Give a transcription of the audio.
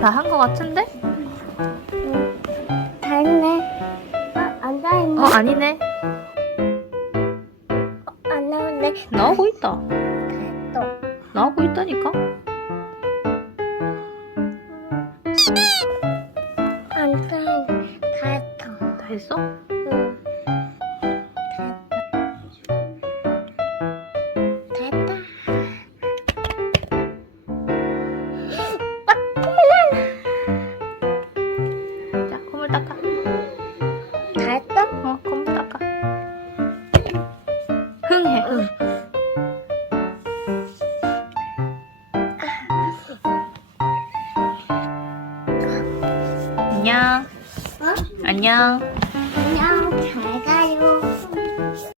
다 한 거 같은데? 다 했네. 안 다 했네. 아니네. 안 나오네. 나오고 있다. 또. 나오고 있다니까? 안 다 했네. 다 했어. 다 했어? 응. 다 했다. 자, 콧물 닦아. 다 했어? 콧물 닦아. 흥 해, 흥. 안녕. 어? 안녕.